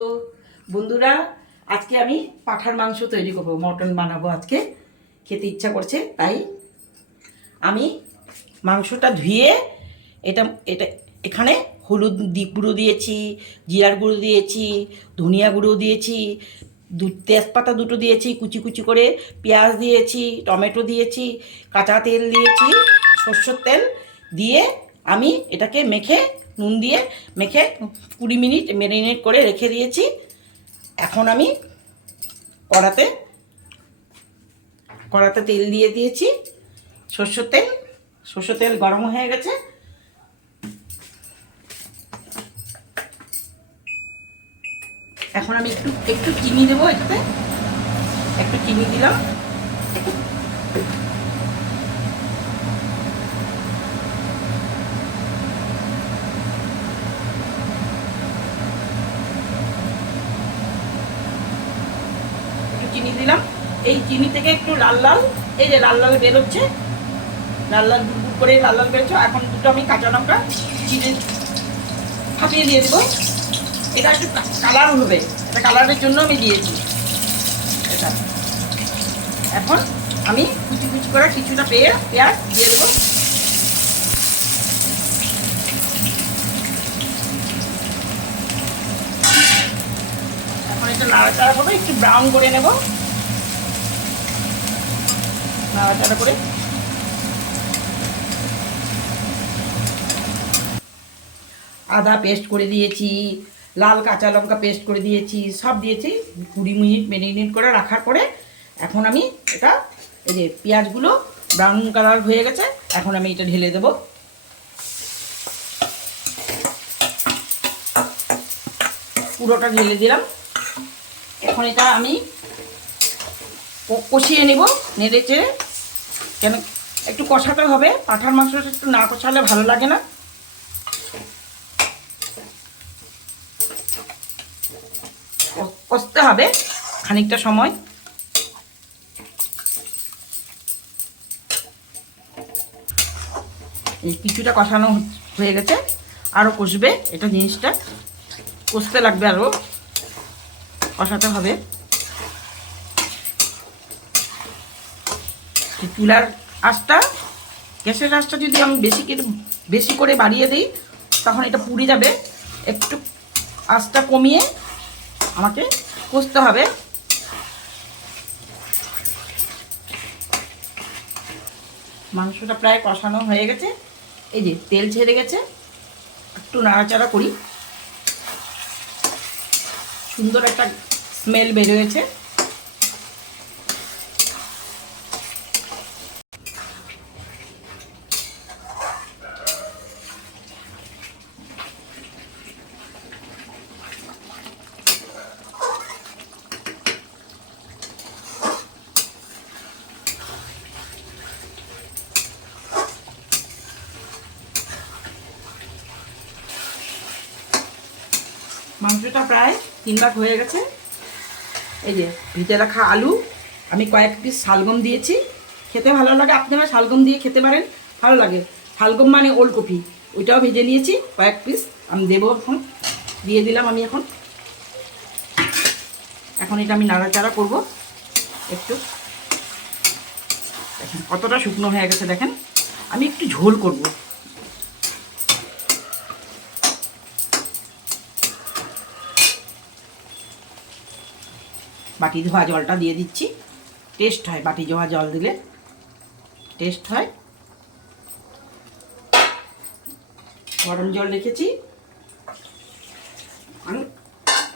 তো বন্ধুরা, আজকে আমি পাঁঠার মাংস তৈরি করব, মটন বানাবো। আজকে খেতে ইচ্ছা করছে, তাই আমি মাংসটা ধুয়ে এটা এটা এখানে হলুদ গুঁড়ো দিয়েছি, জিরার গুঁড়ো দিয়েছি, ধনিয়া গুঁড়ো দিয়েছি, তেজপাতা দুটো দিয়েছি কুচি কুচি করে, পেঁয়াজ দিয়েছি, টমেটো দিয়েছি, কাঁচা তেল দিয়েছি, সরষের তেল দিয়ে আমি এটাকে মেখে নুন দিয়ে মেখে 20 মিনিট ম্যারিনেট করে রেখে দিয়েছি। এখন আমি কড়াতে কড়াতে তেল দিয়ে দিয়েছি, সরষের তেল গরম হয়ে গেছে। এখন আমি একটু একটু চিনি দেবো, এটাতে একটু চিনি দিলাম। একটু চিনি দিলাম, এই চিনি থেকে একটু লাল লাল, এই যে লাল লাল বেরোচ্ছে, লাল লাল গুড় করে লাল লাল বেরোচ্ছে। এখন দুটো আমি কাঁচা লঙ্কা চিড়ে ফাটিয়ে দিয়ে দেবো। এটা একটু কালার হবে, এটা কালারের জন্য আমি দিয়েছি এটা। এখন আমি কুচি কুচি করে কিছুটা পেঁয়াজ দিয়ে দেবো। এখন এটা নাড়াচাড়া করবো, একটু ব্রাউন করে নেব, নাড়াচাড়া করে। আদা পেস্ট করে দিয়েছি, লাল কাঁচা লঙ্কা পেস্ট করে দিয়েছি, সব দিয়েছি। 20 মিনিট ম্যারিনেট করে রাখার পরে এখন আমি এটা, এই যে পেঁয়াজগুলো ব্রাউন কালার হয়ে গেছে, এখন আমি এটা ঢেলে দেব। পুরোটা ঢেলে দিলাম। এখন এটা আমি কষিয়ে নেব নেড়ে চেড়ে, কেন একটু কষাতে হবে, পাঁঠার মাংসটা একটু না কষালে ভালো লাগে না। কষতে হবে খানিকটা সময়। এই কিছুটা কষানো হয়ে গেছে, আরও কষবে, এটা জিনিসটা কষতে লাগবে, আরও কষাতে হবে। চুলার আঁচটা, গ্যাসের আঁচটা যদি আমি বেশি করে বাড়িয়ে দিই, তখন এটা পুড়ে যাবে। একটু আঁচটা কমিয়ে আমাকে কষতে হবে। মাংসটা প্রায় কষানো হয়ে গেছে, এই যে তেল ছেড়ে গেছে। একটু নাড়াচাড়া করি, সুন্দর একটা স্মেল বেরিয়েছে। মাংসটা প্রায় 3 ভাগ হয়ে গেছে। এই যে ভিজে রাখা আলু, আমি কয়েক পিস শালগম দিয়েছি, খেতে ভালো লাগে, আপনারা শালগম দিয়ে খেতে পারেন, ভালো লাগে। শালগম মানে ওলকপি, ওইটাও ভেজে নিয়েছি কয়েক পিস, আমি দেবো। এখন দিয়ে দিলাম আমি। এখন এটা আমি নাড়াচাড়া করব একটু। দেখেন কতটা শুকনো হয়ে গেছে, দেখেন। আমি একটু ঝোল করব, বাটি ধোয়া জলটা দিয়ে দিচ্ছি। টেস্ট হয়, বাটি ধোয়া জল দিলে টেস্ট হয়। গরম জল রেখেছি,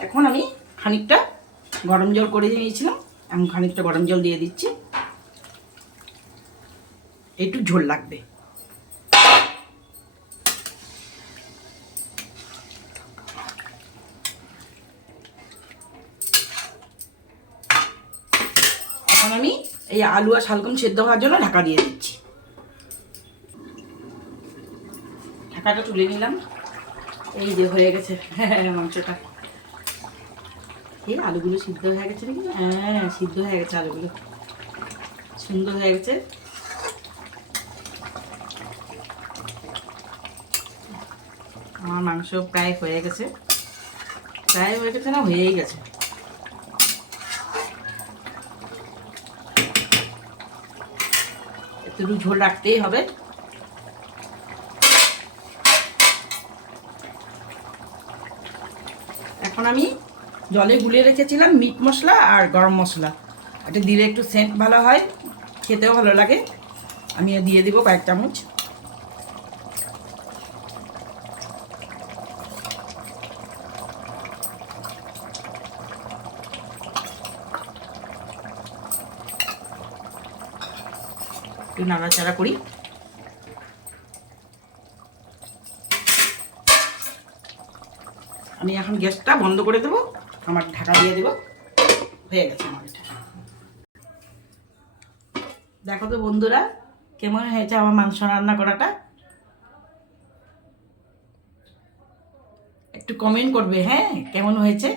এখন আমি খানিকটা গরম জল করে নিয়েছিলাম, এখন খানিকটা গরম জল দিয়ে দিচ্ছি। একটু ঝোল লাগবে। এখন আমি এই আলু আর শালগম সেদ্ধ হওয়ার জন্য ঢাকা দিয়ে দিচ্ছি। ঢাকাটা তুলে নিলাম, এই যে হয়ে গেছে মাংসটা। এই আলুগুলো সিদ্ধ হয়ে গেছে নাকি? হ্যাঁ, সিদ্ধ হয়ে গেছে, আলুগুলো সুন্দর হয়ে গেছে। আমার মাংস প্রায় হয়ে গেছে। প্রায় হয়ে গেছে, না হয়েই গেছে। একটু ঝোল রাখতেই হবে। এখন আমি জলে গুলিয়ে রেখেছিলাম মিট মশলা আর গরম মশলা, এটা দিলে একটু সেন্ট ভালো হয়, খেতেও ভালো লাগে। আমি দিয়ে দিব কয়েক চামচ। একটু নাড়াচাড়া করি। আমি এখন গ্যাসটা বন্ধ করে দেবো, আমার ঢাকা দিয়ে দেবো। হয়ে গেছে আমার এটা। দেখো তো বন্ধুরা কেমন হয়েছে আমার মাংস রান্না করাটা, একটু কমেন্ট করবে হ্যাঁ কেমন হয়েছে।